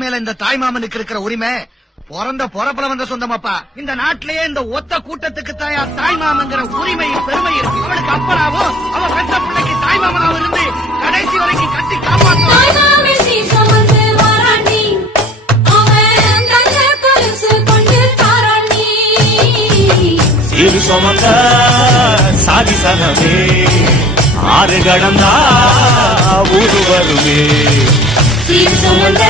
மேல இந்த தாய்மாமனுக்கு இருக்கிற உரிமை பிறந்த பொறப்புல வந்த சொந்தமாப்பா. இந்த நாட்டிலேயே இந்த ஒத்த கூட்டத்துக்கு தாயா தாய்மாமங்கிற உரிமை பெருமை இருக்கு. அவளுக்கு அப்பனாவும் அவ பெற்ற பிள்ளைக்கு தாய்மாமனாவும் இருந்து கடைசி வரைக்கும் கட்டி காப்பாற்றுவான். சீரு சுமந்த சாதிசனமே ஆறு கடந்தா ஊரு வருமே. சீரு சுமந்த